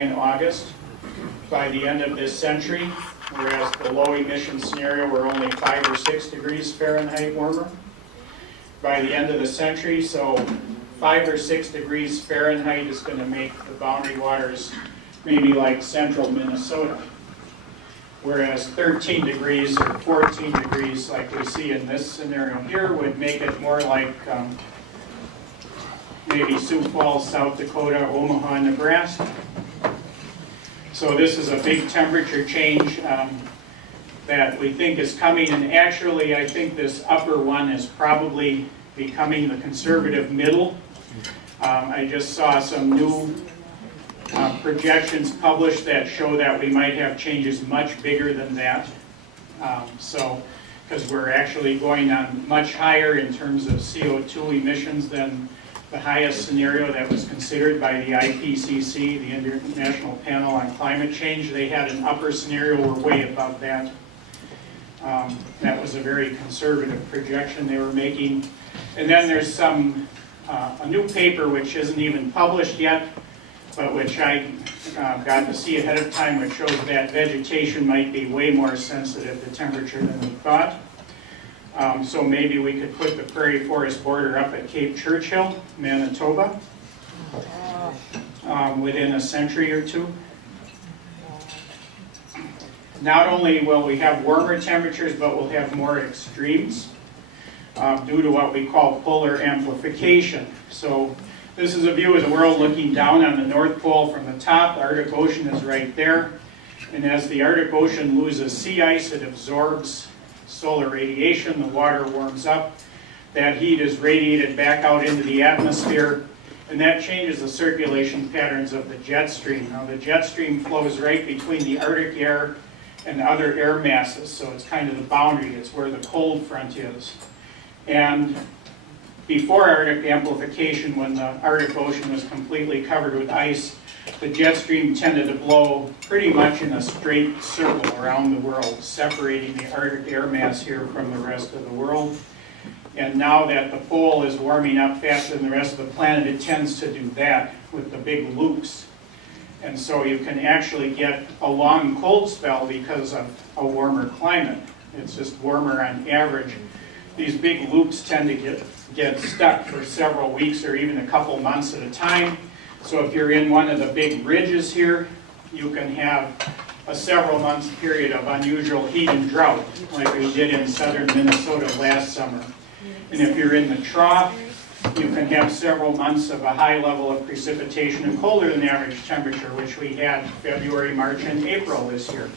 in August. By the end of this century, whereas the low emission scenario we're only 5 or 6 degrees Fahrenheit warmer. By the end of the century, so 5 or 6 degrees Fahrenheit is going to make the boundary waters maybe like central Minnesota. Whereas 13 degrees or 14 degrees like we see in this scenario here would make it more like maybe Sioux Falls, South Dakota, Omaha, Nebraska. So this is a big temperature change that we think is coming, and actually I think this upper one is probably becoming the conservative middle. I just saw some new projections published that show that we might have changes much bigger than that. Because we're actually going on much higher in terms of CO2 emissions than the highest scenario that was considered by the IPCC, the International Panel on Climate Change. They had an upper scenario, we're way above that. That was a very conservative projection they were making. And then there's a new paper which isn't even published yet, but which I got to see ahead of time, which shows that vegetation might be way more sensitive to temperature than we thought. So maybe we could put the prairie forest border up at Cape Churchill, Manitoba, within a century or two. Not only will we have warmer temperatures, but we'll have more extremes due to what we call polar amplification. So this is a view of the world looking down on the North Pole from the top. The Arctic Ocean is right there. And as the Arctic Ocean loses sea ice, it absorbs solar radiation, the water warms up, that heat is radiated back out into the atmosphere, and that changes the circulation patterns of the jet stream. Now the jet stream flows right between the Arctic air and other air masses, so it's kind of the boundary, it's where the cold front is. And before Arctic amplification, when the Arctic Ocean was completely covered with ice, the jet stream tended to blow pretty much in a straight circle around the world, separating the Arctic air mass here from the rest of the world. And now that the pole is warming up faster than the rest of the planet, it tends to do that with the big loops. And so you can actually get a long cold spell because of a warmer climate. It's just warmer on average. These big loops tend to get stuck for several weeks or even a couple months at a time. So if you're in one of the big ridges here, you can have a several months period of unusual heat and drought, like we did in southern Minnesota last summer. And if you're in the trough, you can have several months of a high level of precipitation and colder than average temperature, which we had February, March, and April this year.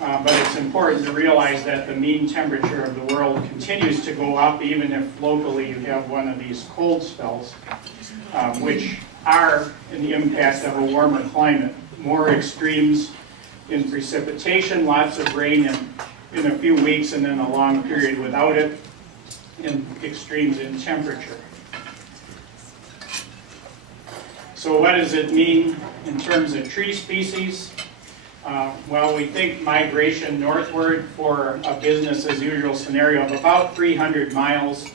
But it's important to realize that the mean temperature of the world continues to go up, even if locally you have one of these cold spells, which are an impact of a warmer climate. More extremes in precipitation, lots of rain in a few weeks, and then a long period without it, and extremes in temperature. So what does it mean in terms of tree species? Well, we think migration northward for a business as usual scenario of about 300 miles.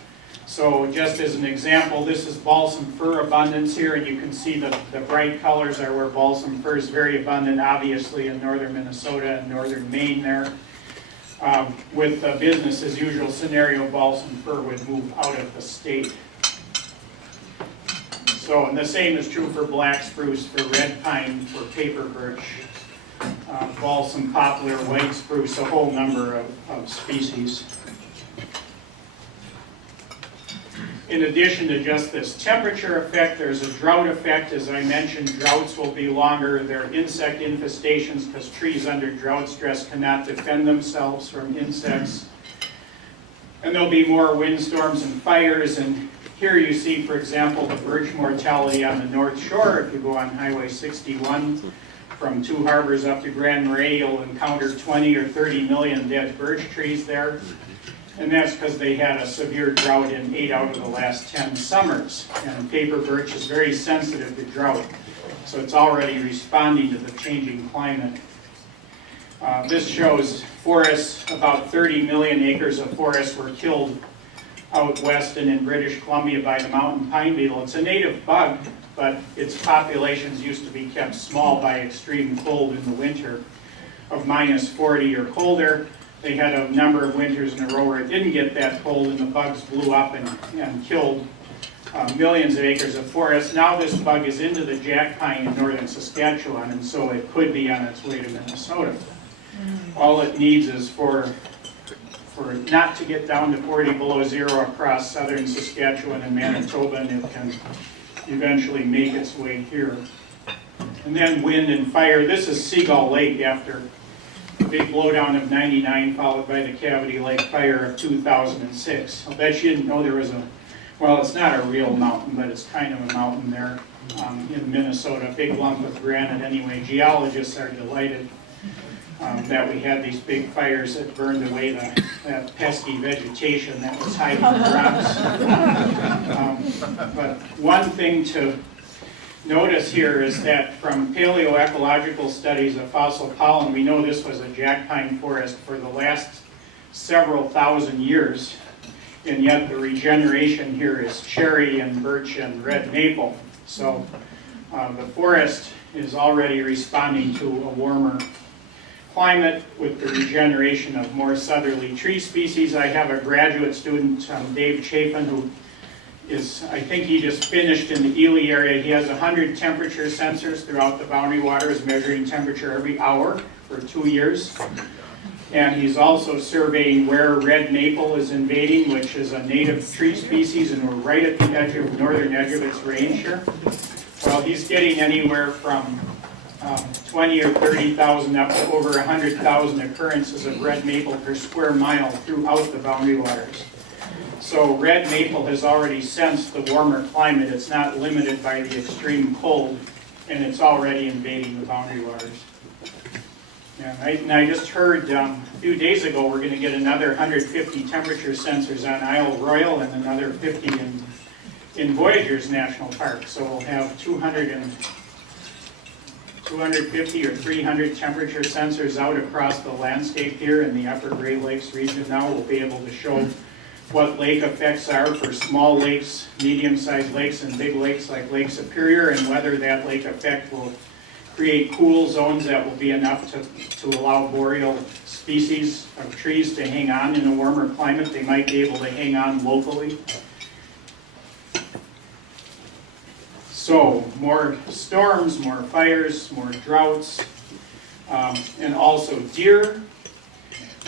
So just as an example, this is balsam fir abundance here, and you can see the bright colors are where balsam fir is very abundant, obviously in northern Minnesota and northern Maine there. With a business as usual scenario, balsam fir would move out of the state. So, and the same is true for black spruce, for red pine, for paper birch, balsam poplar, white spruce, a whole number of species. In addition to just this temperature effect, there's a drought effect. As I mentioned, droughts will be longer. There are insect infestations because trees under drought stress cannot defend themselves from insects. And there'll be more windstorms and fires. And here you see, for example, the birch mortality on the North Shore. If you go on Highway 61 from Two Harbors up to Grand Marais, you'll encounter 20 or 30 million dead birch trees there. And that's because they had a severe drought in 8 out of the last 10 summers. And paper birch is very sensitive to drought, so it's already responding to the changing climate. This shows forests, about 30 million acres of forest were killed out west and in British Columbia by the mountain pine beetle. It's a native bug, but its populations used to be kept small by extreme cold in the winter of -40 or colder. They had a number of winters in a row where it didn't get that cold and the bugs blew up and killed millions of acres of forest. Now this bug is into the jack pine in northern Saskatchewan, and so it could be on its way to Minnesota. All it needs is for not to get down to 40 below zero across southern Saskatchewan and Manitoba, and it can eventually make its way here. And then wind and fire. This is Seagull Lake after the big blowdown of '99, followed by the Cavity Lake fire of 2006. I'll bet you didn't know there was well, it's not a real mountain, but it's kind of a mountain there in Minnesota, a big lump of granite anyway. Geologists are delighted that we had these big fires that burned away that pesky vegetation that was hiding the rocks. But one thing to notice here is that from paleoecological studies of fossil pollen, we know this was a jack pine forest for the last several thousand years, and yet the regeneration here is cherry and birch and red maple. So the forest is already responding to a warmer climate with the regeneration of more southerly tree species. I have a graduate student, Dave Chapin, who is, I think he just finished in the Ely area. He has 100 temperature sensors throughout the boundary waters, measuring temperature every hour for 2 years. And he's also surveying where red maple is invading, which is a native tree species, and we're right at the edge of northern edge of its range here. Well, he's getting anywhere from 20 or 30,000 up to over 100,000 occurrences of red maple per square mile throughout the boundary waters. So red maple has already sensed the warmer climate. It's not limited by the extreme cold, and it's already invading the boundary waters. And I just heard a few days ago we're going to get another 150 temperature sensors on Isle Royal and another 50 in Voyageurs National Park. So we'll have 250 or 300 temperature sensors out across the landscape here in the Upper Great Lakes region now. We'll be able to show what lake effects are for small lakes, medium-sized lakes, and big lakes like Lake Superior, and whether that lake effect will create cool zones that will be enough to allow boreal species of trees to hang on in a warmer climate. They might be able to hang on locally. So more storms, more fires, more droughts, and also deer.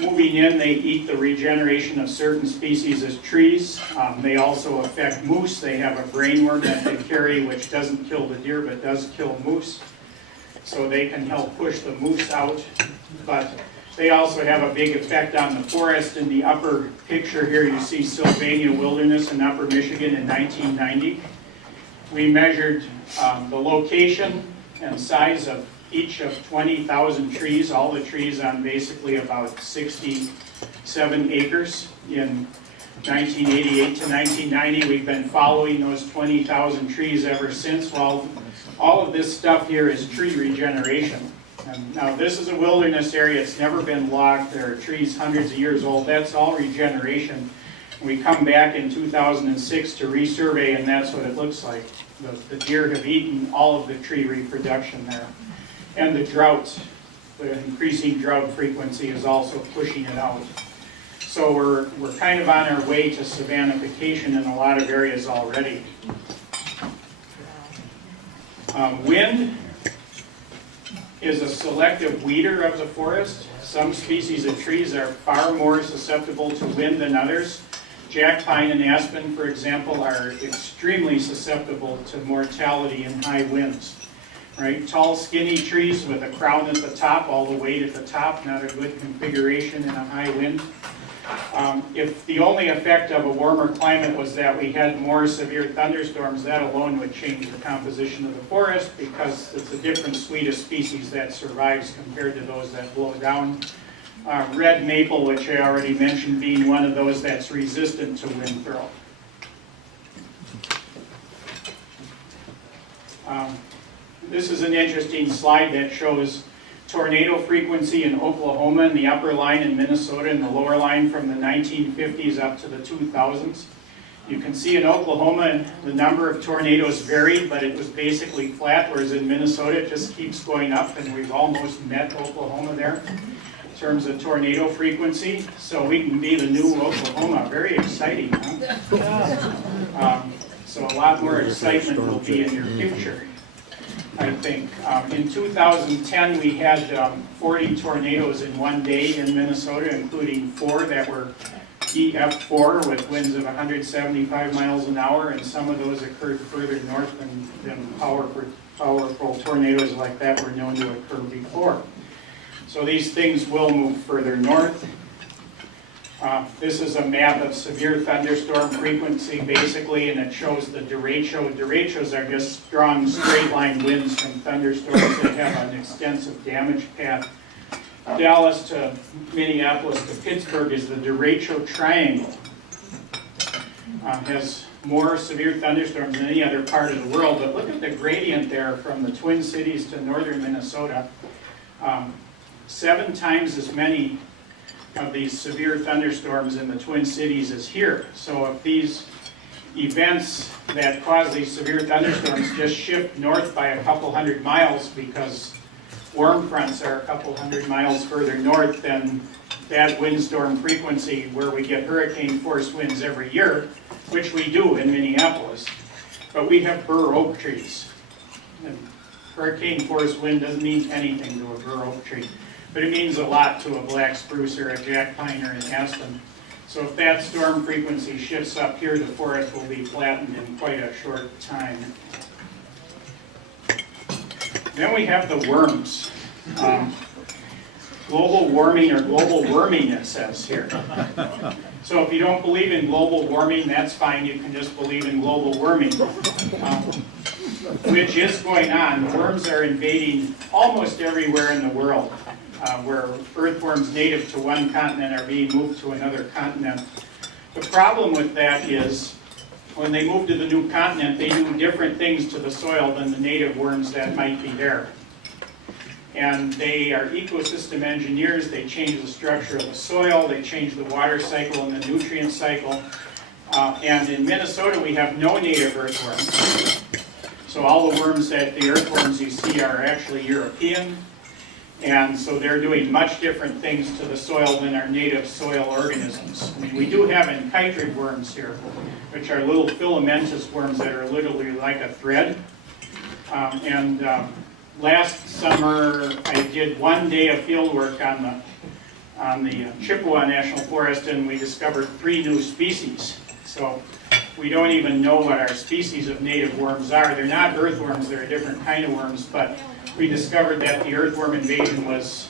Moving in, they eat the regeneration of certain species as trees. They also affect moose. They have a brainworm that they carry, which doesn't kill the deer, but does kill moose. So they can help push the moose out. But they also have a big effect on the forest. In the upper picture here, you see Sylvania Wilderness in Upper Michigan in 1990. We measured the location and size of each of 20,000 trees, all the trees on basically about 67 acres in 1988 to 1990. We've been following those 20,000 trees ever since. Well, all of this stuff here is tree regeneration. And now this is a wilderness area. It's never been logged. There are trees hundreds of years old. That's all regeneration. We come back in 2006 to resurvey, and that's what it looks like. The deer have eaten all of the tree reproduction there. And the droughts, the increasing drought frequency is also pushing it out. So we're kind of on our way to savannification in a lot of areas already. Wind is a selective weeder of the forest. Some species of trees are far more susceptible to wind than others. Jack pine and aspen, for example, are extremely susceptible to mortality in high winds. Right? Tall, skinny trees with a crown at the top, all the weight at the top, not a good configuration in a high wind. If the only effect of a warmer climate was that we had more severe thunderstorms, that alone would change the composition of the forest, because it's a different suite of species that survives compared to those that blow down. Red maple, which I already mentioned, being one of those that's resistant to wind throw. This is an interesting slide that shows tornado frequency in Oklahoma in the upper line, in Minnesota in the lower line from the 1950s up to the 2000s. You can see in Oklahoma the number of tornadoes varied, but it was basically flat, whereas in Minnesota it just keeps going up, and we've almost met Oklahoma there in terms of tornado frequency. So we can be the new Oklahoma. Very exciting, huh? So a lot more excitement will be in your future, I think. In 2010, we had 40 tornadoes in one day in Minnesota, including 4 that were EF4 with winds of 175 miles an hour, and some of those occurred further north than powerful tornadoes like that were known to occur before. So these things will move further north. This is a map of severe thunderstorm frequency, basically, and it shows the derecho. Derechos are just strong straight-line winds from thunderstorms that have an extensive damage path. Dallas to Minneapolis to Pittsburgh is the derecho triangle. Has more severe thunderstorms than any other part of the world, but look at the gradient there from the Twin Cities to northern Minnesota. 7 times as many of these severe thunderstorms in the Twin Cities as here. So if these events that cause these severe thunderstorms just shift north by a couple hundred miles because warm fronts are a couple hundred miles further north, then that windstorm frequency where we get hurricane force winds every year, which we do in Minneapolis, but we have bur oak trees. And hurricane force wind doesn't mean anything to a bur oak tree, but it means a lot to a black spruce or a jack pine or an aspen. So if that storm frequency shifts up here, the forest will be flattened in quite a short time. Then we have the worms. Global warming or global worming, it says here. So if you don't believe in global warming, that's fine. You can just believe in global warming, which is going on. The worms are invading almost everywhere in the world, where earthworms native to one continent are being moved to another continent. The problem with that is when they move to the new continent, they do different things to the soil than the native worms that might be there. And they are ecosystem engineers. They change the structure of the soil, they change the water cycle and the nutrient cycle. And in Minnesota, we have no native earthworms. So all the worms that the earthworms you see are actually European. And so they're doing much different things to the soil than our native soil organisms. I mean, we do have enchytrid worms here, which are little filamentous worms that are literally like a thread. Last summer, I did 1 day of field work on the Chippewa National Forest, and we discovered 3 new species. So we don't even know what our species of native worms are. They're not earthworms, they're a different kind of worms, but we discovered that the earthworm invasion was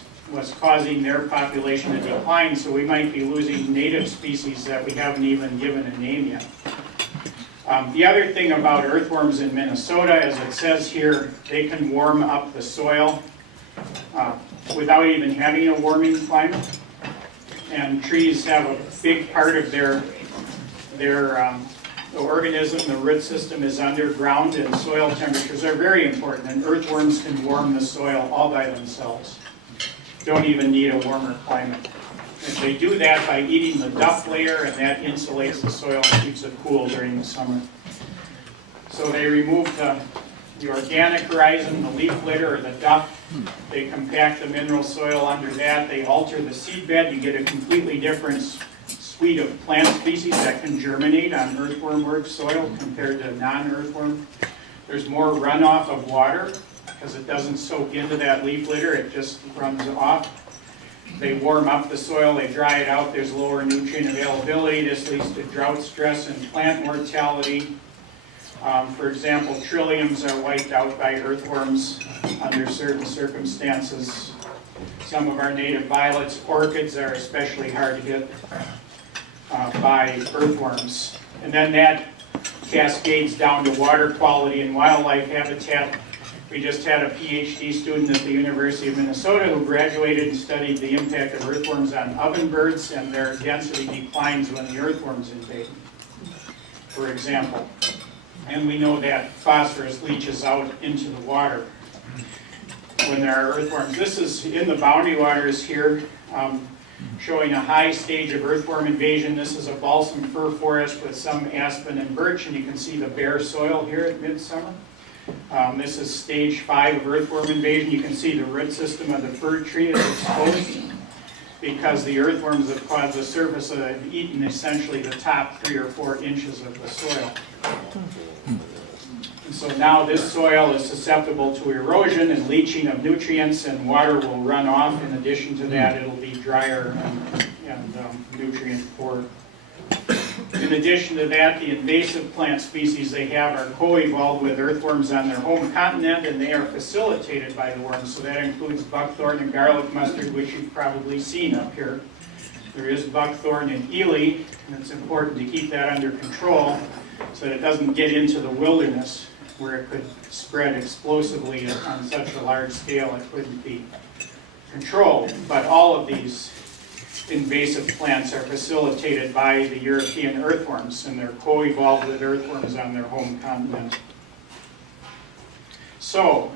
causing their population to decline, so we might be losing native species that we haven't even given a name yet. The other thing about earthworms in Minnesota, as it says here, they can warm up the soil without even having a warming climate. And trees have a big part of their the organism, the root system is underground, and soil temperatures are very important. And earthworms can warm the soil all by themselves. Don't even need a warmer climate. And they do that by eating the duff layer, and that insulates the soil and keeps it cool during the summer. So they remove the organic horizon, the leaf litter, or the duff. They compact the mineral soil under that. They alter the seed bed. You get a completely different suite of plant species that can germinate on earthworm-rich soil compared to non-earthworm. There's more runoff of water because it doesn't soak into that leaf litter. It just runs off. They warm up the soil, they dry it out, there's lower nutrient availability. This leads to drought stress and plant mortality. For example, trilliums are wiped out by earthworms under certain circumstances. Some of our native violets, orchids are especially hard to hit by earthworms. And then that cascades down to water quality and wildlife habitat. We just had a PhD student at the University of Minnesota who graduated and studied the impact of earthworms on ovenbirds, and their density declines when the earthworms invade, for example. And we know that phosphorus leaches out into the water when there are earthworms. This is in the boundary waters here. showing a high stage of earthworm invasion. This is a balsam fir forest with some aspen and birch, and you can see the bare soil here at midsummer. This is stage 5 of earthworm invasion. You can see the root system of the fir tree is exposed because the earthworms have caused the surface have eaten essentially the top 3 or 4 inches of the soil. And so now this soil is susceptible to erosion and leaching of nutrients, and water will run off. In addition to that, it'll be drier and nutrient poor. In addition to that, the invasive plant species they have are co-evolved with earthworms on their home continent, and they are facilitated by the worms. So that includes buckthorn and garlic mustard, which you've probably seen up here. There is buckthorn in Ely, and it's important to keep that under control so that it doesn't get into the wilderness where it could spread explosively on such a large scale it couldn't be controlled. But all of these invasive plants are facilitated by the European earthworms, and they're co-evolved with earthworms on their home continent. So,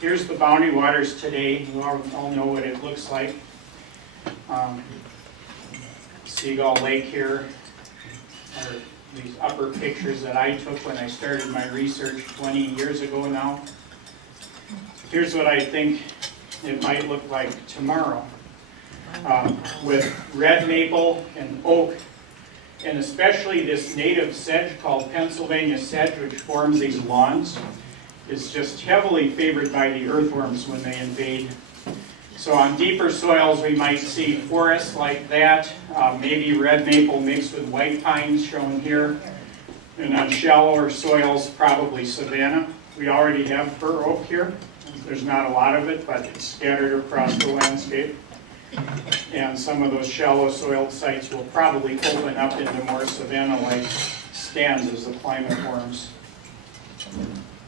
here's the Boundary Waters today. You all know what it looks like. Seagull Lake here are these upper pictures that I took when I started my research 20 years ago now. Here's what I think it might look like tomorrow. With red maple and oak, and especially this native sedge called Pennsylvania sedge, which forms these lawns, is just heavily favored by the earthworms when they invade. So on deeper soils we might see forests like that, maybe red maple mixed with white pines shown here, and on shallower soils probably savanna. We already have fir oak here. There's not a lot of it, but it's scattered across the landscape. And some of those shallow soiled sites will probably open up into more savanna-like stands as the climate warms.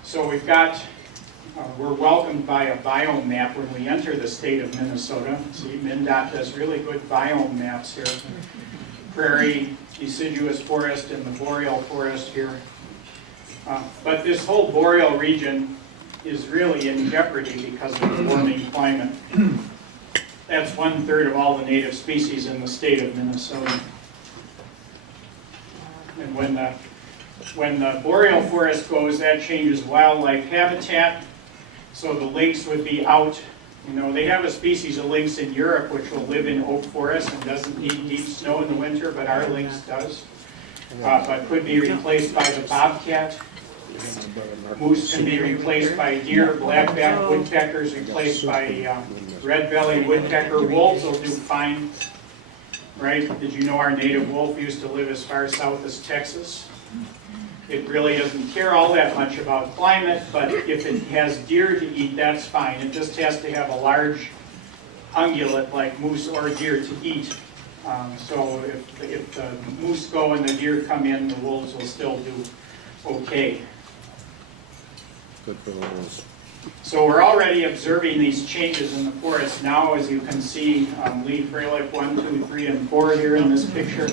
So we've got, we're welcomed by a biome map when we enter the state of Minnesota. See, MnDOT does really good biome maps here. Prairie, deciduous forest, and the boreal forest here. But this whole boreal region is really in jeopardy because of the warming climate. That's 1/3 of all the native species in the state of Minnesota. And when the boreal forest goes, that changes wildlife habitat. So the lynx would be out. You know, they have a species of lynx in Europe which will live in oak forests and doesn't need deep snow in the winter, but our lynx does. But could be replaced by the bobcat. Moose can be replaced by deer, blackback woodpeckers replaced by red-bellied woodpecker. Wolves will do fine, right? Did you know our native wolf used to live as far south as Texas? It really doesn't care all that much about climate, but if it has deer to eat, that's fine. It just has to have a large ungulate like moose or deer to eat. So if the moose go and the deer come in, the wolves will still do okay. Good for the wolves. So we're already observing these changes in the forest now, as you can see, Ely Frehlich 1, 2, 3, and 4 here in this picture.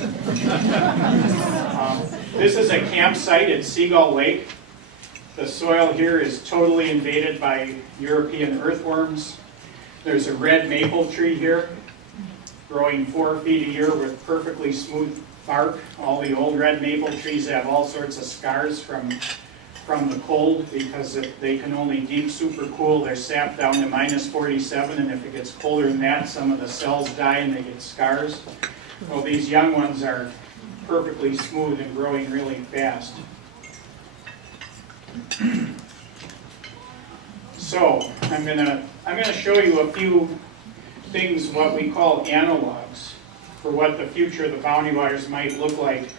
This is a campsite at Seagull Lake. The soil here is totally invaded by European earthworms. There's a red maple tree here, growing 4 feet a year with perfectly smooth bark. All the old red maple trees have all sorts of scars from the cold because if they can only deep super cool their sap down to -47, and if it gets colder than that, some of the cells die and they get scars. Well, these young ones are perfectly smooth and growing really fast. So I'm gonna show you a few things, what we call analogs, for what the future of the Boundary Waters might look like.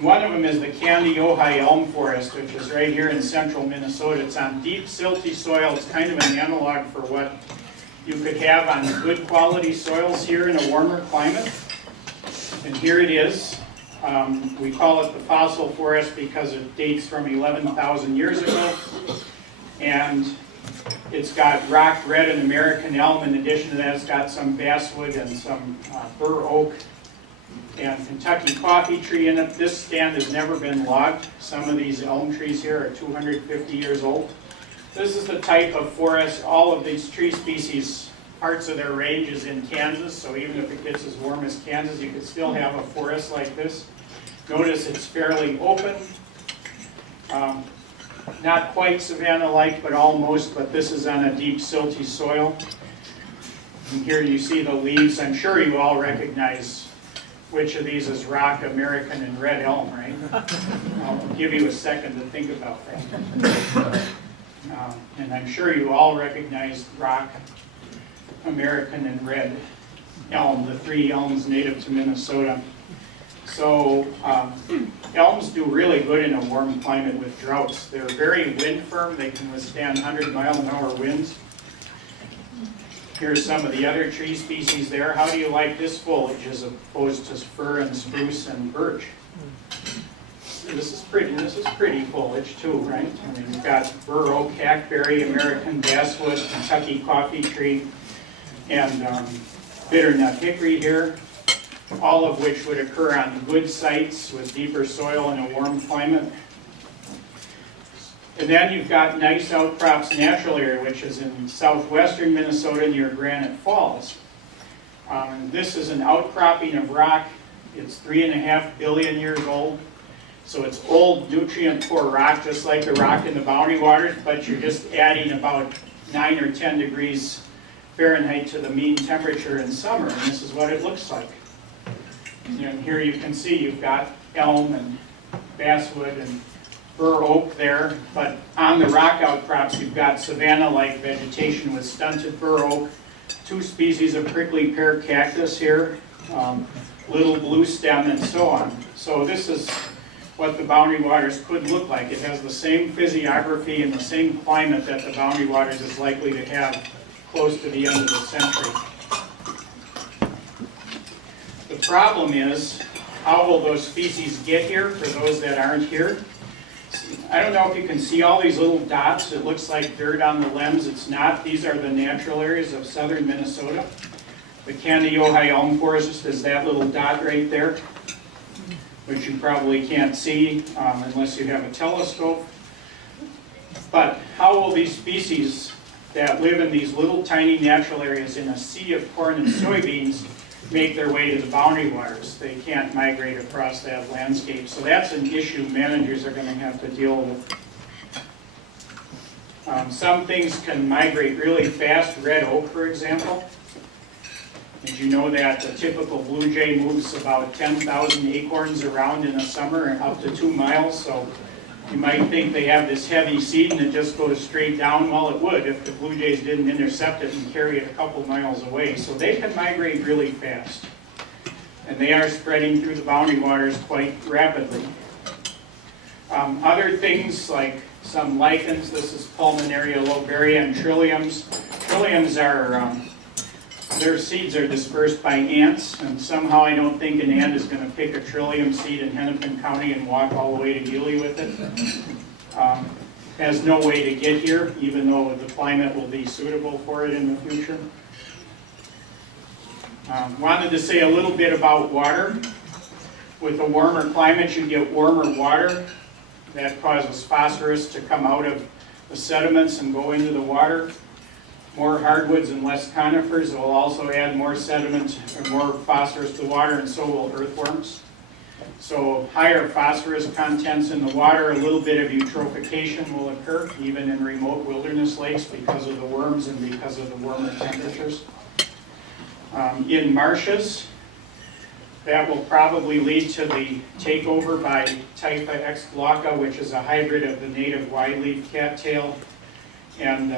One of them is the Candy Ojai elm forest, which is right here in central Minnesota. It's on deep, silty soil. It's kind of an analog for what you could have on good quality soils here in a warmer climate. And here it is. We call it the fossil forest because it dates from 11,000 years ago. And it's got rock red and American elm. In addition to that, it's got some basswood and some bur oak and Kentucky coffee tree in it. This stand has never been logged. Some of these elm trees here are 250 years old. This is the type of forest. All of these tree species parts of their range is in Kansas, so even if it gets as warm as Kansas, you could still have a forest like this. Notice it's fairly open. Not quite savanna-like, but almost, but this is on a deep silty soil. And here you see the leaves. I'm sure you all recognize which of these is rock, American, and red elm, right? I'll give you a second to think about that. And I'm sure you all recognize rock, American, and red elm, the three elms native to Minnesota. So elms do really good in a warm climate with droughts. They're very wind firm. They can withstand 100-mile-an-hour winds. Here's some of the other tree species there. How do you like this foliage as opposed to fir and spruce and birch? This is pretty foliage too, right? I mean, you've got bur oak, hackberry, American basswood, Kentucky coffee tree, and bitternut hickory here, all of which would occur on good sites with deeper soil in a warm climate. And then you've got nice outcrops natural area, which is in southwestern Minnesota near Granite Falls. This is an outcropping of rock. It's 3.5 billion years old. So it's old, nutrient-poor rock, just like the rock in the Boundary Waters, but you're just adding about 9 or 10 degrees Fahrenheit to the mean temperature in summer, and this is what it looks like. And here you can see you've got elm and basswood and bur oak there, but on the rock outcrops you've got savanna-like vegetation with stunted bur oak, 2 species of prickly pear cactus here, little blue stem, and so on. So this is what the Boundary Waters could look like. It has the same physiography and the same climate that the Boundary Waters is likely to have close to the end of the century. The problem is, how will those species get here for those that aren't here? I don't know if you can see all these little dots. It looks like dirt on the lens. It's not. These are the natural areas of southern Minnesota. The Canoe elm forest is that little dot right there, which you probably can't see unless you have a telescope. But how will these species that live in these little tiny natural areas in a sea of corn and soybeans make their way to the Boundary Waters? They can't migrate across that landscape. So that's an issue managers are going to have to deal with. Some things can migrate really fast. Red oak, for example. Did you know that the typical blue jay moves about 10,000 acorns around in the summer and up to 2 miles? So you might think they have this heavy seed and it just goes straight down. Well, it would if the blue jays didn't intercept it and carry it a couple miles away. So they can migrate really fast. And they are spreading through the Boundary Waters quite rapidly. Other things like some lichens. This is Pulmonaria lobaria and trilliums. Trilliums are their seeds are dispersed by ants, and somehow I don't think an ant is going to pick a trillium seed in Hennepin County and walk all the way to Ely with it. Has no way to get here, even though the climate will be suitable for it in the future. Wanted to say a little bit about water. With a warmer climate, you get warmer water. That causes phosphorus to come out of the sediments and go into the water. More hardwoods and less conifers will also add more sediment or more phosphorus to the water, and so will earthworms. So higher phosphorus contents in the water, a little bit of eutrophication will occur, even in remote wilderness lakes because of the worms and because of the warmer temperatures. In marshes, that will probably lead to the takeover by Typha ex glauca, which is a hybrid of the native wide-leaf cattail and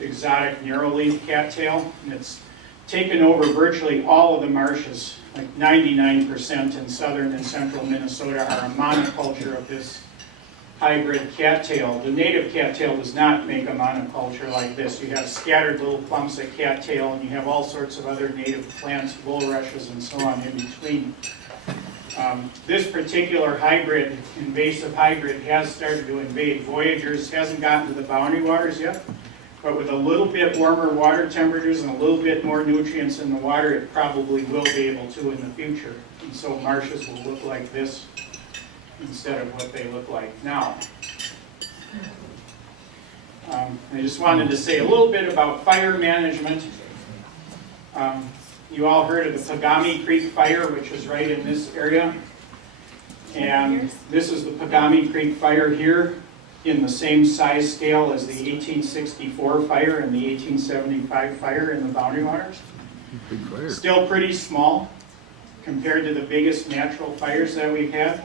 exotic narrow-leaf cattail. And it's taken over virtually all of the marshes, like 99% in southern and central Minnesota are a monoculture of this hybrid cattail. The native cattail does not make a monoculture like this. You have scattered little clumps of cattail, and you have all sorts of other native plants, bulrushes, and so on in between. This particular hybrid, invasive hybrid, has started to invade voyagers. Hasn't gotten to the Boundary Waters yet, but with a little bit warmer water temperatures and a little bit more nutrients in the water, it probably will be able to in the future. And so marshes will look like this instead of what they look like now. I just wanted to say a little bit about fire management. You all heard of the Pagami Creek Fire, which is right in this area. And this is the Pagami Creek Fire here in the same size scale as the 1864 fire and the 1875 fire in the Boundary Waters. Big fire. Still pretty small compared to the biggest natural fires that we've had.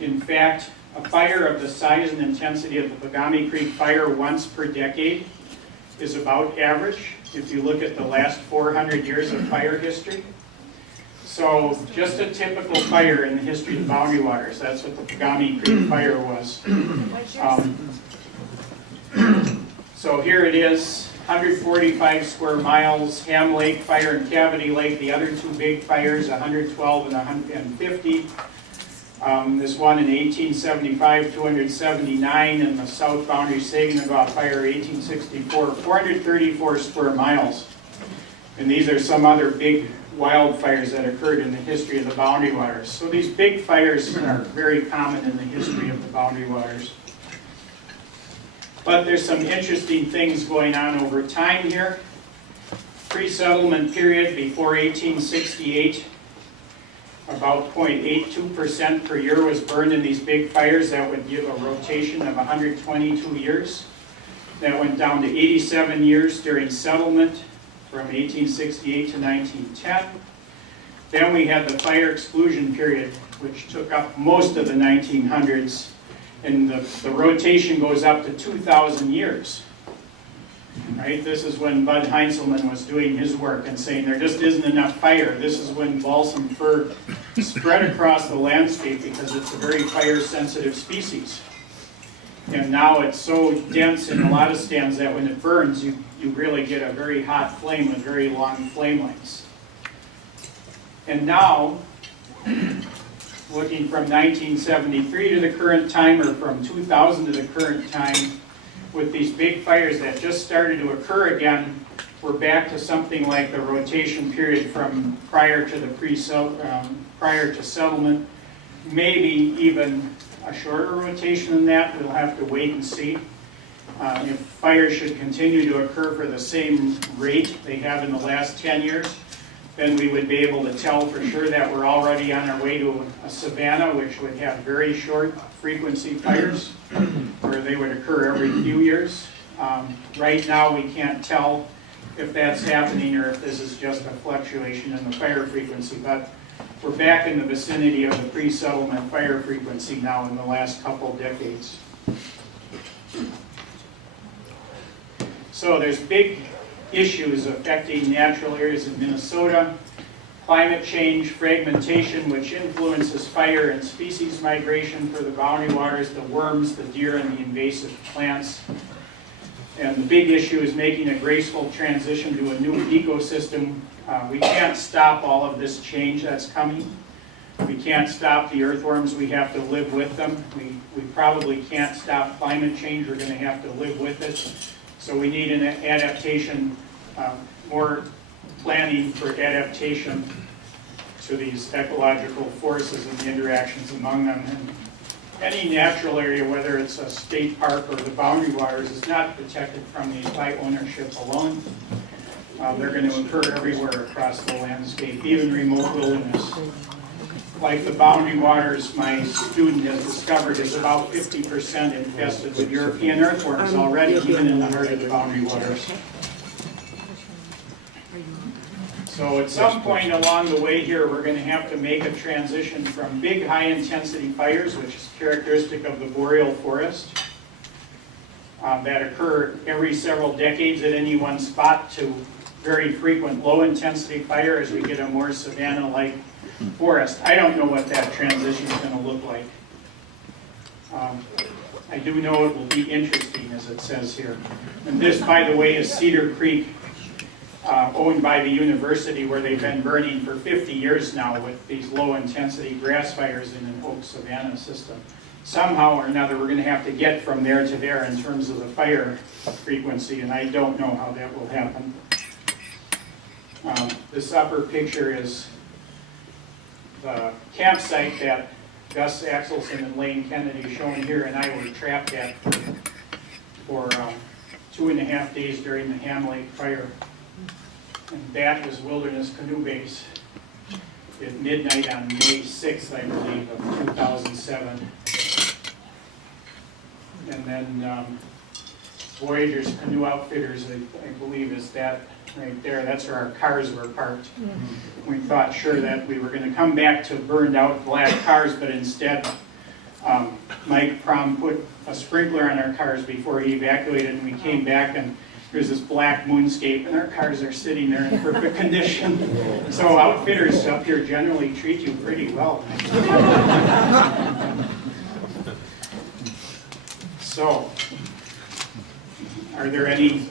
In fact, a fire of the size and intensity of the Pagami Creek Fire once per decade is about average if you look at the last 400 years of fire history. So just a typical fire in the history of the Boundary Waters. That's what the Pagami Creek Fire was. So here it is, 145 square miles, Ham Lake Fire and Cavity Lake, the other two big fires, 112 and 150. This one in 1875, 279, and the South Boundary Saginaw Fire, 1864, 434 square miles. And these are some other big wildfires that occurred in the history of the Boundary Waters. So these big fires are very common in the history of the Boundary Waters. But there's some interesting things going on over time here. Pre-settlement period before 1868, about 0.82% per year was burned in these big fires. That would give a rotation of 122 years. That went down to 87 years during settlement from 1868 to 1910. Then we had the fire exclusion period, which took up most of the 1900s, and the rotation goes up to 2,000 years. Right? This is when Bud Heinzelman was doing his work and saying there just isn't enough fire. This is when balsam fir spread across the landscape because it's a very fire-sensitive species. And now it's so dense in a lot of stands that when it burns, you really get a very hot flame with very long flame lengths. And now, looking from 1973 to the current time, or from 2000 to the current time, with these big fires that just started to occur again, we're back to something like the rotation period from prior to settlement, maybe even a shorter rotation than that. We'll have to wait and see. If fires should continue to occur for the same rate they have in the last 10 years, then we would be able to tell for sure that we're already on our way to a savanna, which would have very short frequency fires, where they would occur every few years. Right now, we can't tell if that's happening or if this is just a fluctuation in the fire frequency, but we're back in the vicinity of the pre-settlement fire frequency now in the last couple decades. So there's big issues affecting natural areas in Minnesota. Climate change, fragmentation, which influences fire and species migration for the Boundary Waters, the worms, the deer, and the invasive plants. And the big issue is making a graceful transition to a new ecosystem. We can't stop all of this change that's coming. We can't stop the earthworms. We have to live with them. We probably can't stop climate change. We're going to have to live with it. So we need an adaptation, more planning for adaptation to these ecological forces and the interactions among them. And any natural area, whether it's a state park or the Boundary Waters, is not protected from these by ownership alone. They're going to occur everywhere across the landscape, even remote wilderness. Like the Boundary Waters, my student has discovered, is about 50% infested with European earthworms already, even in the heart of the Boundary Waters. So at some point along the way here, we're going to have to make a transition from big high-intensity fires, which is characteristic of the boreal forest, that occur every several decades at any one spot, to very frequent low-intensity fire as we get a more savanna-like forest. I don't know what that transition is going to look like. I do know it will be interesting, as it says here. And this, by the way, is Cedar Creek, owned by the university, where they've been burning for 50 years now with these low-intensity grass fires in an oak savanna system. Somehow or another, we're going to have to get from there to there in terms of the fire frequency, and I don't know how that will happen. This upper picture is the campsite that Gus Axelson and Lane Kennedy, shown here, and I were trapped at for 2.5 days during the Ham Lake fire. And that was Wilderness Canoe Base at midnight on May 6th, I believe, of 2007. And then Voyager's Canoe Outfitters, I believe, is that right there. That's where our cars were parked. We thought sure that we were going to come back to burned out black cars, but instead Mike Prom put a sprinkler on our cars before he evacuated, and we came back and there's this black moonscape and our cars are sitting there in perfect condition. So outfitters up here generally treat you pretty well. So, are there any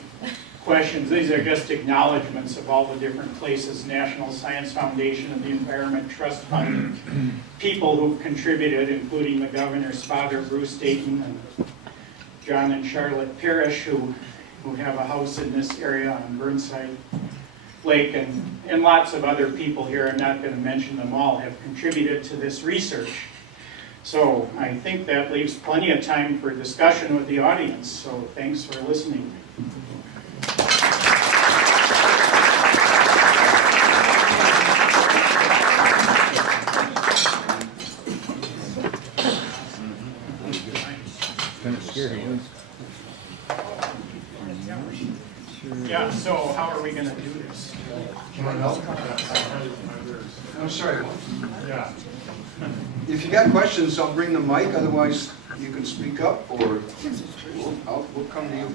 questions? These are just acknowledgments of all the different places, National Science Foundation and the Environment Trust Fund, people who've contributed, including the governor's father, Bruce Dayton, and John and Charlotte Parrish, who have a house in this area on Burnside Lake, and lots of other people here, I'm not going to mention them all, have contributed to this research. So I think that leaves plenty of time for discussion with the audience, so thanks for listening. Kind of scary, huh? Yeah, so how are we going to do this? I'm sorry. Yeah. If you got questions, I'll bring the mic. Otherwise, you can speak up, or we'll come to you.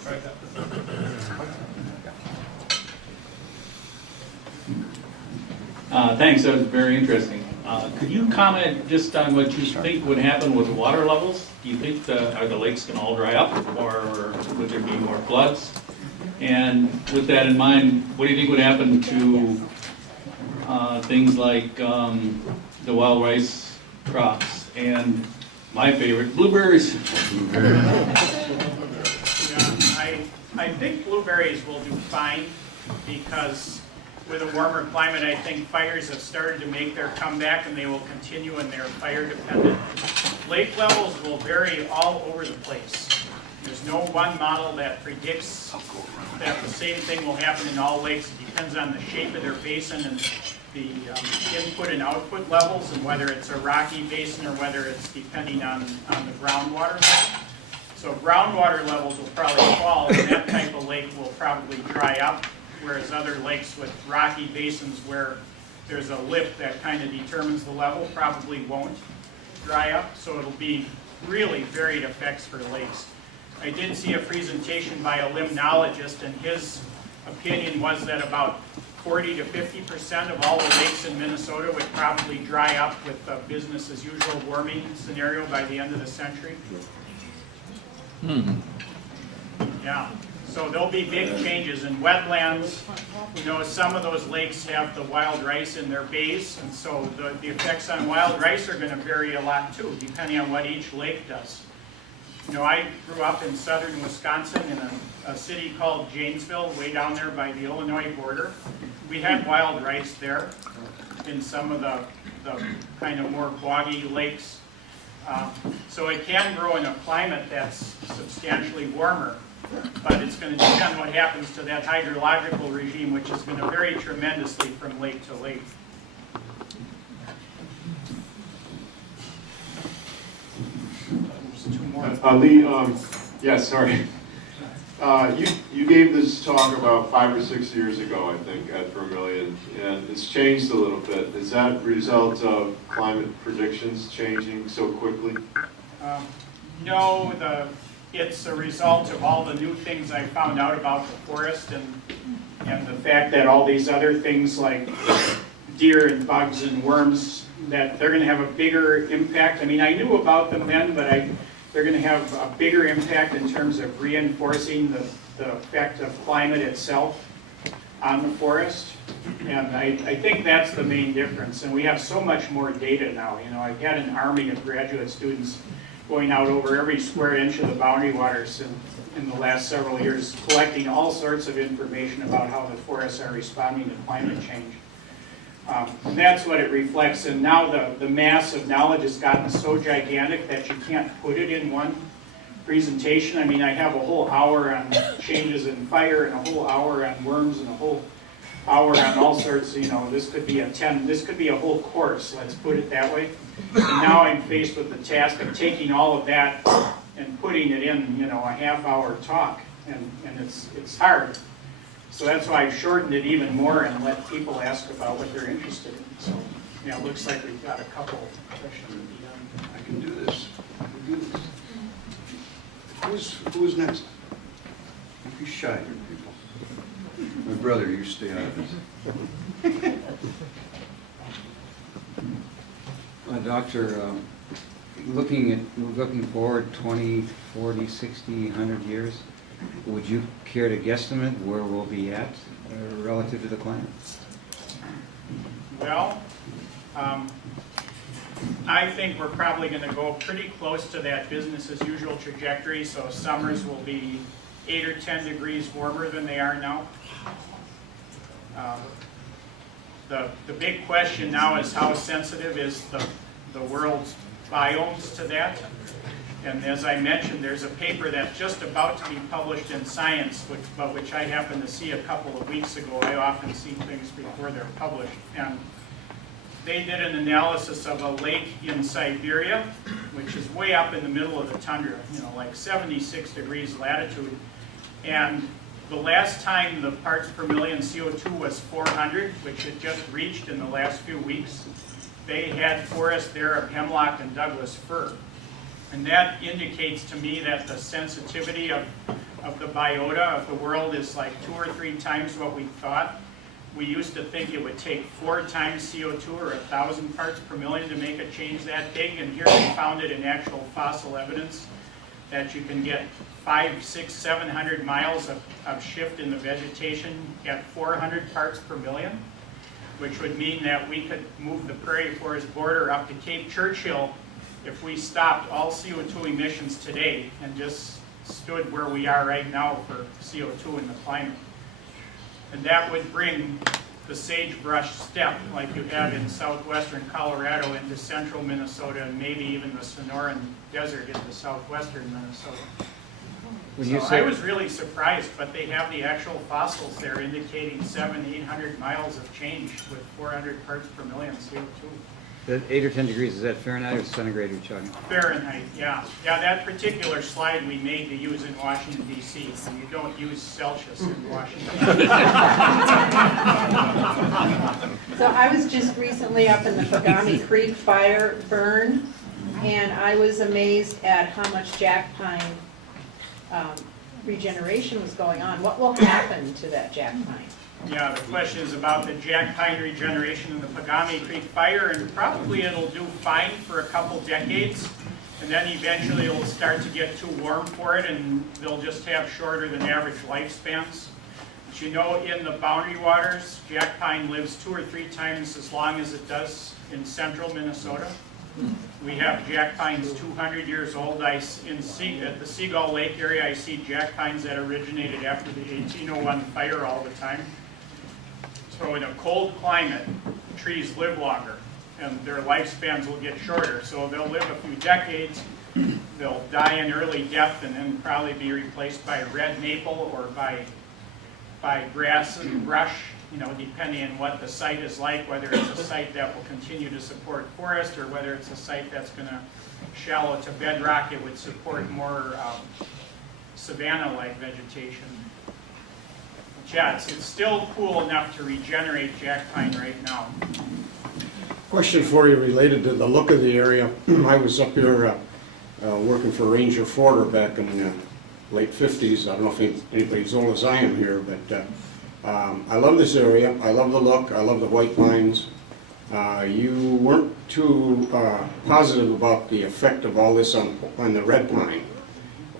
Thanks, that was very interesting. Could you comment just on what you think would happen with water levels? Do you think are the lakes going to all dry up, or would there be more floods? And with that in mind, what do you think would happen to things like the wild rice crops and my favorite, blueberries? Yeah, I think blueberries will do fine because with a warmer climate, I think fires have started to make their comeback and they will continue and they're fire dependent. Lake levels will vary all over the place. There's no one model that predicts that the same thing will happen in all lakes. It depends on the shape of their basin and the input and output levels and whether it's a rocky basin or whether it's depending on the groundwater level. So groundwater levels will probably fall and that type of lake will probably dry up, whereas other lakes with rocky basins where there's a lip that kind of determines the level probably won't dry up. So it'll be really varied effects for lakes. I did see a presentation by a limnologist, and his opinion was that about 40 to 50% of all the lakes in Minnesota would probably dry up with the business as usual warming scenario by the end of the century. Yeah, so there'll be big changes in wetlands. You know, some of those lakes have the wild rice in their bays, and so the effects on wild rice are going to vary a lot too, depending on what each lake does. You know, I grew up in southern Wisconsin in a city called Janesville, way down there by the Illinois border. We had wild rice there in some of the kind of more boggy lakes. So it can grow in a climate that's substantially warmer, but it's going to depend what happens to that hydrological regime, which is going to vary tremendously from lake to lake. Lee, yeah, sorry. You gave this talk about 5 or 6 years ago, I think, at Vermilion, and it's changed a little bit. Is that a result of climate predictions changing so quickly? No, it's a result of all the new things I found out about the forest and the fact that all these other things like deer and bugs and worms, that they're going to have a bigger impact. I mean, I knew about them then, but they're going to have a bigger impact in terms of reinforcing the effect of climate itself on the forest. And I think that's the main difference. And we have so much more data now. You know, I've had an army of graduate students going out over every square inch of the boundary waters in the last several years, collecting all sorts of information about how the forests are responding to climate change. And that's what it reflects. And now the mass of knowledge has gotten so gigantic that you can't put it in one presentation. I mean, I have a whole hour on changes in fire and a whole hour on worms and a whole hour on all sorts, this could be this could be a whole course, let's put it that way. And now I'm faced with the task of taking all of that and putting it in, a half-hour talk, and it's hard. So that's why I've shortened it even more and let people ask about what they're interested in. So, yeah, it looks like we've got a couple questions at the end. I can do this. I can do this. Who's next? Don't be shy, you people. My brother, you stay out of this. Doctor, looking forward 20, 40, 60, 100 years, would you care to guesstimate where we'll be at relative to the climate? Well, I think we're probably going to go pretty close to that business as usual trajectory, so summers will be 8 or 10 degrees warmer than they are now. The big question now is how sensitive is the world's biomes to that. And as I mentioned, there's a paper that's just about to be published in Science, which I happened to see a couple of weeks ago. I often see things before they're published. And they did an analysis of a lake in Siberia, which is way up in the middle of the tundra, like 76 degrees latitude. And the last time the parts per million CO2 was 400, which it just reached in the last few weeks, they had forest there of hemlock and Douglas fir. And that indicates to me that the sensitivity of the biota of the world is like 2 or 3 times what we thought. We used to think it would take 4 times CO2 or 1,000 parts per million to make a change that big, and here we found it in actual fossil evidence that you can get 500, 600, 700 miles of shift in the vegetation at 400 parts per million, which would mean that we could move the prairie forest border up to Cape Churchill if we stopped all CO2 emissions today and just stood where we are right now for CO2 in the climate. And that would bring the sagebrush steppe, like you have in southwestern Colorado, into central Minnesota, and maybe even the Sonoran Desert into southwestern Minnesota. So I was really surprised, but they have the actual fossils there indicating 700, 800 miles of change with 400 parts per million CO2. That 8 or 10 degrees, is that Fahrenheit or centigrade you're talking? Fahrenheit, yeah. Yeah, that particular slide we made to use in Washington, D.C. So you don't use Celsius in Washington. So I was just recently up in the Pagami Creek fire burn, and I was amazed at how much jack pine regeneration was going on. What will happen to that jack pine? Yeah, the question is about the jack pine regeneration in the Pagami Creek fire, and probably it'll do fine for a couple decades, and then eventually it'll start to get too warm for it, and they'll just have shorter than average lifespans. But in the boundary waters, jack pine lives 2 or 3 times as long as it does in central Minnesota. We have jack pines 200 years old. At the Seagull Lake area, I see jack pines that originated after the 1801 fire all the time. So in a cold climate, trees live longer, and their lifespans will get shorter. So they'll live a few decades, they'll die an early death, and then probably be replaced by red maple or by grass and brush, depending on what the site is like, whether it's a site that will continue to support forest or whether it's a site that's going to shallow to bedrock. It would support more savanna-like vegetation. Yeah, it's still cool enough to regenerate jack pine right now. Question for you related to the look of the area. I was up here working for Ranger Forder back in the late 50s. I don't know if anybody's as old as I am here, but I love this area. I love the look. I love the white pines. You weren't too positive about the effect of all this on the red pine.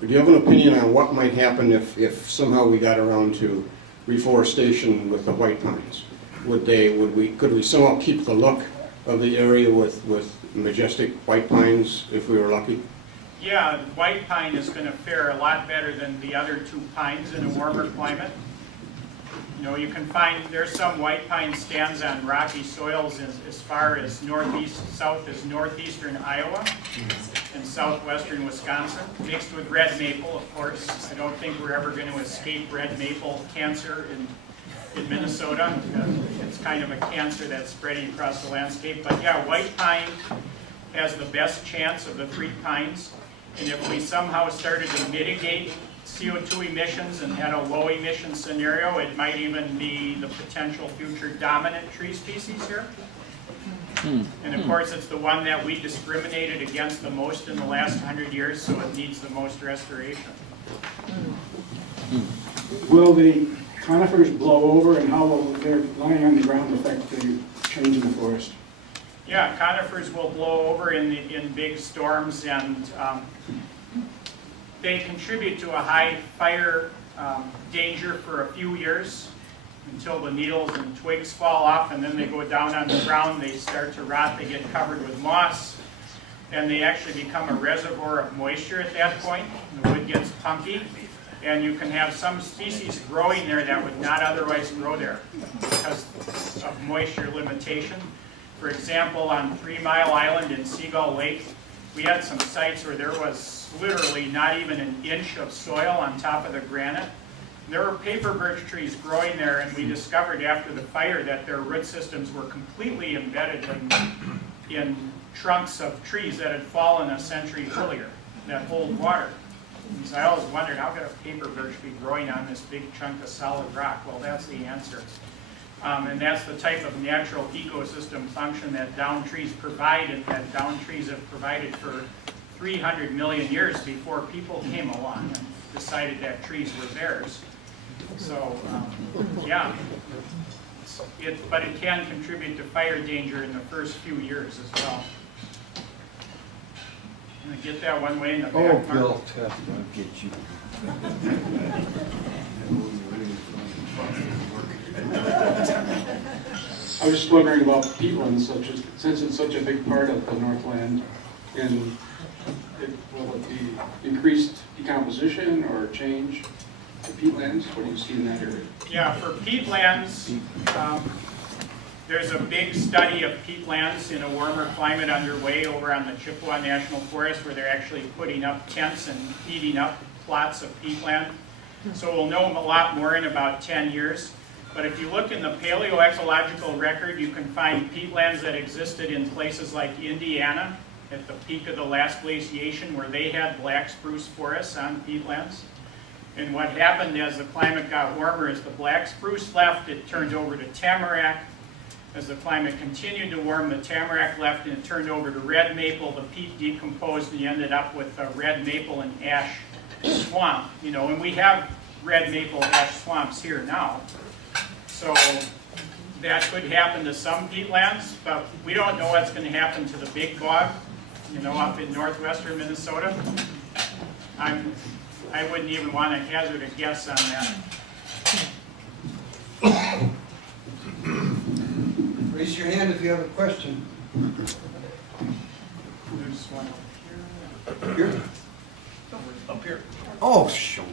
Do you have an opinion on what might happen if somehow we got around to reforestation with the white pines? Could we somehow keep the look of the area with majestic white pines if we were lucky? Yeah, white pine is going to fare a lot better than the other 2 pines in a warmer climate. You can find there's some white pine stands on rocky soils as far as south as northeastern Iowa and southwestern Wisconsin, mixed with red maple, of course. I don't think we're ever going to escape red maple cancer in Minnesota. It's kind of a cancer that's spreading across the landscape. But yeah, white pine has the best chance of the 3 pines. And if we somehow started to mitigate CO2 emissions and had a low emission scenario, it might even be the potential future dominant tree species here. And of course, it's the one that we discriminated against the most in the last 100 years, so it needs the most restoration. Will the conifers blow over, and how will their lying on the ground affect the change in the forest? Yeah, conifers will blow over in big storms, and they contribute to a high fire danger for a few years until the needles and twigs fall off, and then they go down on the ground, they start to rot, they get covered with moss, and they actually become a reservoir of moisture at that point. The wood gets punky, and you can have some species growing there that would not otherwise grow there because of moisture limitation. For example, on 3 Mile Island in Seagull Lake, we had some sites where there was literally not even an inch of soil on top of the granite. There were paper birch trees growing there, and we discovered after the fire that their root systems were completely embedded in trunks of trees that had fallen a century earlier that hold water. And so I always wondered, how could a paper birch be growing on this big chunk of solid rock? Well, that's the answer. And that's the type of natural ecosystem function that down trees provide, and that down trees have provided for 300 million years before people came along and decided that trees were theirs. So, yeah, but it can contribute to fire danger in the first few years as well. I'm gonna get that one way in the back. Oh, Mark. Bill, tough. I'll get you. I was just wondering about peatlands, since it's such a big part of the Northland, and will it be increased decomposition or change to peatlands? What do you see in that area? Yeah, for peatlands, there's a big study of peatlands in a warmer climate underway over on the Chippewa National Forest, where they're actually putting up tents and heating up plots of peatland. So we'll know a lot more in about 10 years. But if you look in the paleoecological record, you can find peatlands that existed in places like Indiana at the peak of the last glaciation, where they had black spruce forests on peatlands. And what happened as the climate got warmer is the black spruce left, it turned over to tamarack. As the climate continued to warm, the tamarack left and it turned over to red maple. The peat decomposed and you ended up with a red maple and ash swamp. You know, and we have red maple ash swamps here now. So that could happen to some peatlands, but we don't know what's going to happen to the big bog, you know, up in northwestern Minnesota. I wouldn't even want to hazard a guess on that. Raise your hand if you have a question. There's one up Here? here. Up here. Oh, shoot.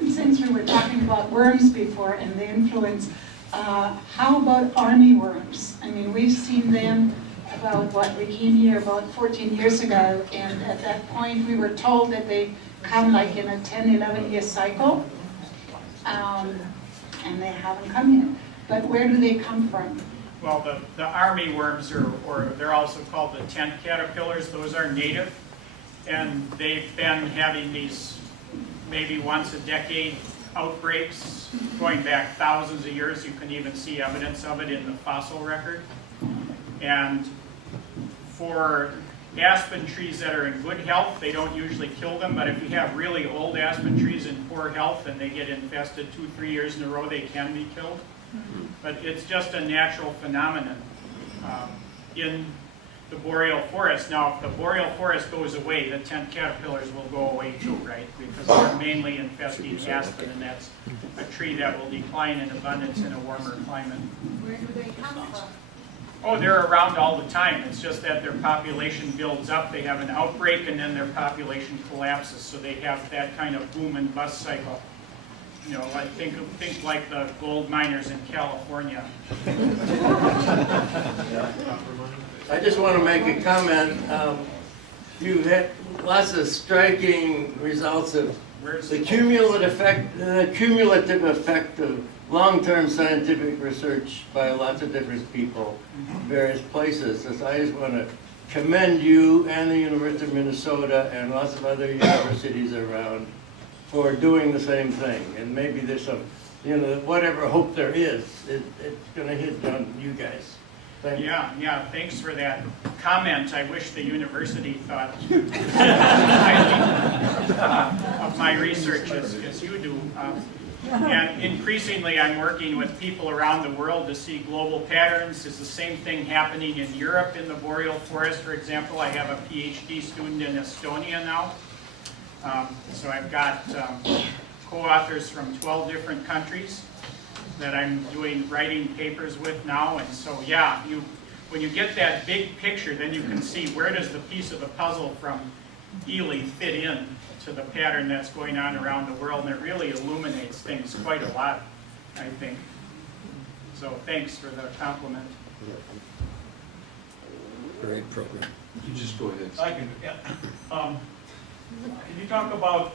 Since we were talking about worms before and the influence, how about army worms? I mean, we've seen them about we came here about 14 years ago, and at that point we were told that they come like in a 10, 11 year cycle, and they haven't come yet. But where do they come from? Well, the army worms, or they're also called the tent caterpillars, those are native. And they've been having these maybe once a decade outbreaks going back thousands of years. You can even see evidence of it in the fossil record. And for aspen trees that are in good health, they don't usually kill them, but if you have really old aspen trees in poor health and they get infested 2-3 years in a row, they can be killed. But it's just a natural phenomenon in the boreal forest. Now, if the boreal forest goes away, the tent caterpillars will go away too, right? Because they're mainly infesting aspen, and that's a tree that will decline in abundance in a warmer climate. Where do they come from? Oh, they're around all the time. It's just that their population builds up. They have an outbreak, and then their population collapses. So they have that kind of boom and bust cycle. You know, like think like the gold miners in California. I just want to make a comment. you've had lots of striking results of the cumulative effect of long-term scientific research by lots of different people, various places. So I just want to commend you and the University of Minnesota and lots of other universities around for doing the same thing. And maybe there's some, whatever hope there is, it's going to hit on you guys. Thank you. Yeah, thanks for that comment. I wish the university thought highly of my research as you do. And increasingly, I'm working with people around the world to see global patterns. Is the same thing happening in Europe in the boreal forest, for example? I have a PhD student in Estonia now. So I've got co-authors from 12 different countries that I'm writing papers with now. And so, yeah, when you get that big picture, then you can see where does the piece of the puzzle from Ely fit in to the pattern that's going on around the world, and it really illuminates things quite a lot, I think. So thanks for the compliment. Great program. You just go ahead. I can, yeah. Can you talk about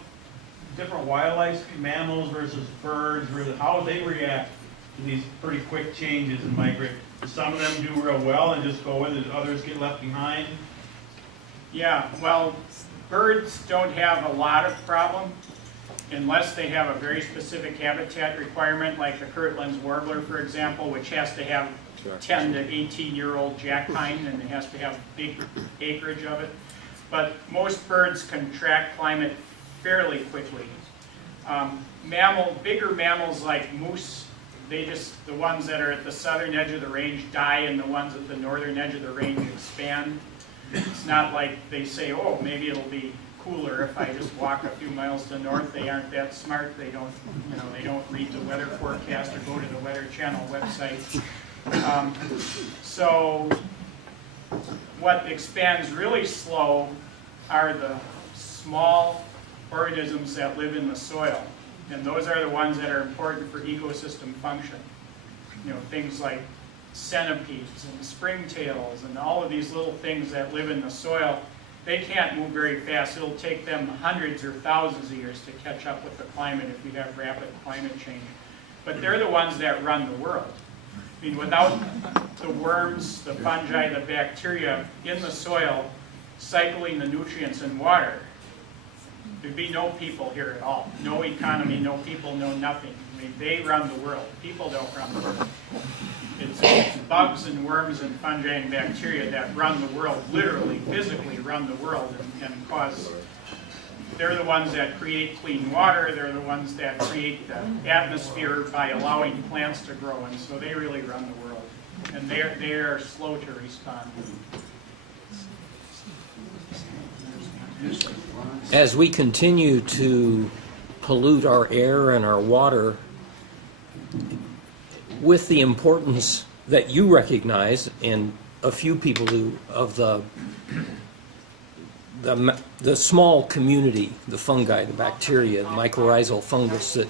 different wildlife, mammals versus birds, how they react to these pretty quick changes and migrate? Some of them do real well and just go with it, others get left behind? Yeah, well, birds don't have a lot of problem unless they have a very specific habitat requirement, like the Kirtland's warbler, for example, which has to have 10 to 18-year-old jack pine, and it has to have big acreage of it. But most birds can track climate fairly quickly. Bigger mammals like moose, the ones that are at the southern edge of the range die, and the ones at the northern edge of the range expand. It's not like they say, oh, maybe it'll be cooler if I just walk a few miles to the north. They aren't that smart. They don't read the weather forecast or go to the Weather Channel website. So what expands really slow are the small organisms that live in the soil. And those are the ones that are important for ecosystem function. Things like centipedes and springtails and all of these little things that live in the soil. They can't move very fast. It'll take them hundreds or thousands of years to catch up with the climate if we have rapid climate change. But they're the ones that run the world. I mean, without the worms, the fungi, the bacteria in the soil cycling the nutrients in water, there'd be no people here at all. No economy, no people, no nothing. I mean, they run the world. People don't run the world. It's bugs and worms and fungi and bacteria that run the world, literally, physically run the world and cause. They're the ones that create clean water. They're the ones that create the atmosphere by allowing plants to grow, and so they really run the world. And they are slow to respond. As we continue to pollute our air and our water, with the importance that you recognize, and a few people do, of the small community, the fungi, the bacteria, the mycorrhizal fungus that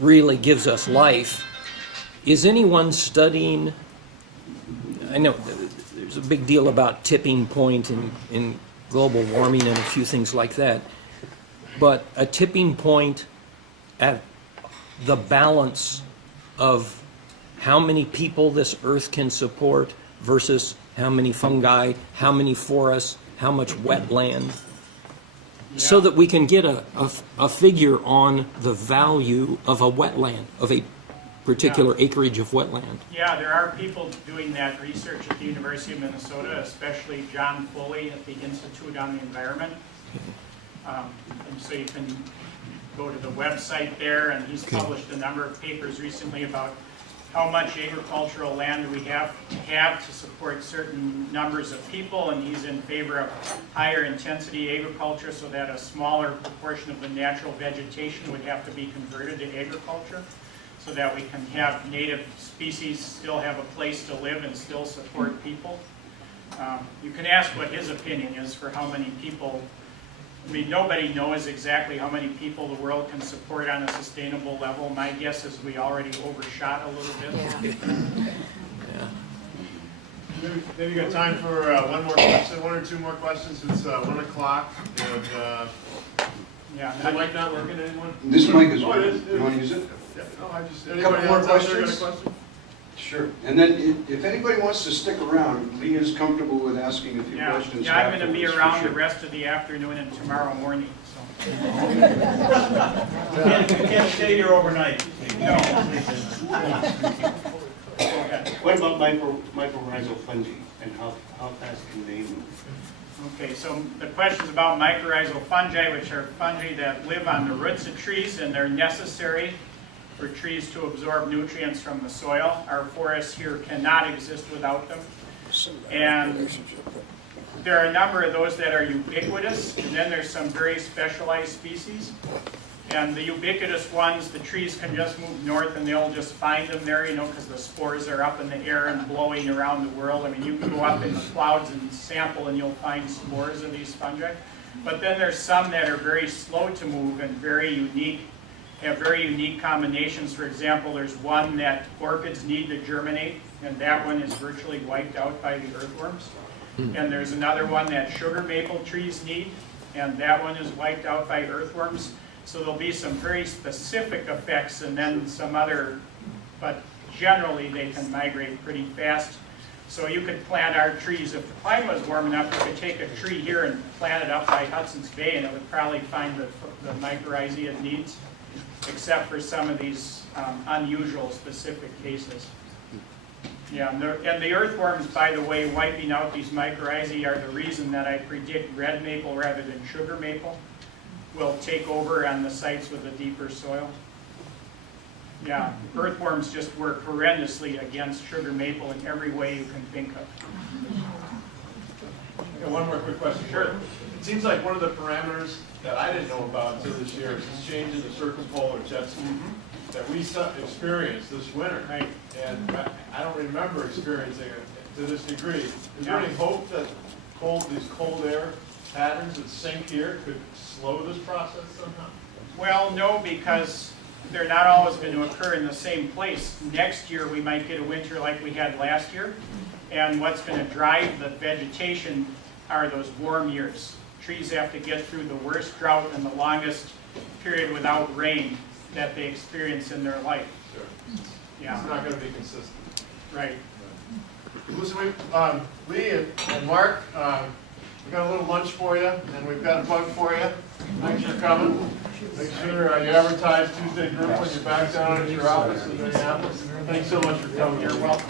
really gives us life, is anyone studying, I know there's a big deal about tipping point in global warming and a few things like that, but a tipping point at the balance of how many people this earth can support versus how many fungi, how many forests, how much wetland, so that we can get a figure on the value of a wetland, of a particular acreage of wetland. Yeah, there are people doing that research at the University of Minnesota, especially John Foley at the Institute on the Environment. And so you can go to the website there, and he's published a number of papers recently about how much agricultural land we have to support certain numbers of people, and he's in favor of higher intensity agriculture so that a smaller proportion of the natural vegetation would have to be converted to agriculture so that we can have native species still have a place to live and still support people. You can ask what his opinion is for how many people. I mean, nobody knows exactly how many people the world can support on a sustainable level. My guess is we already overshot a little bit. Yeah. Maybe you got time for one more question, one or two more questions. It's 1 o'clock, and Yeah, is the mic not working, anyone? This mic is Oh, it is. working. You want to use it? Yeah, no, I just, Couple anybody more else out there got a questions? question? Sure. And then if anybody wants to stick around, Lee is comfortable with asking a few yeah, questions. yeah, I'm gonna be afterwards, for around the sure. rest of the afternoon and tomorrow morning, so. You can't stay here overnight. No. What about mycorrhizal fungi and how fast can they move? Okay, so the question's about mycorrhizal fungi, which are fungi that live on the roots of trees, and they're necessary for trees to absorb nutrients from the soil. Our forests here cannot exist without them. And there are a number of those that are ubiquitous, and then there's some very specialized species. And the ubiquitous ones, the trees can just move north and they'll just find them there, you know, because the spores are up in the air and blowing around the world. I mean, you can go up in the clouds and sample and you'll find spores of these fungi. But then there's some that are very slow to move and very unique, have very unique combinations. For example, there's one that orchids need to germinate, and that one is virtually wiped out by the earthworms. And there's another one that sugar maple trees need, and that one is wiped out by earthworms. So there'll be some very specific effects and then some other, but generally they can migrate pretty fast. So you could plant our trees, if the climate was warm enough, you could take a tree here and plant it up by Hudson's Bay and it would probably find the mycorrhizae it needs, except for some of these unusual specific cases. Yeah, and the earthworms, by the way, wiping out these mycorrhizae are the reason that I predict red maple rather than sugar maple will take over on the sites with the deeper soil. Yeah, earthworms just work horrendously against sugar maple in every way you can think of. Yeah, one more quick question. Sure. It seems like one of the parameters that I didn't know about until this year is this change in the circumpolar jet stream that we experienced this winter. Right. And I don't remember experiencing it to this degree. Is there Yeah. any hope that these cold air patterns that sink here could slow this process somehow? Well, no, because they're not always going to occur in the same place. Next year, we might get a winter like we had last year. And what's going to drive the vegetation are those warm years. Trees have to get through the worst drought and the longest period without rain that they experience in their life. Sure. Yeah, It's not going to be consistent. right. Listen, Lee and Mark, we got a little lunch for you, and we've got a bug for you. Thanks for coming. Make sure you advertise Tuesday Group when you're back down at your office in Minneapolis. Thanks so much for coming. You're welcome.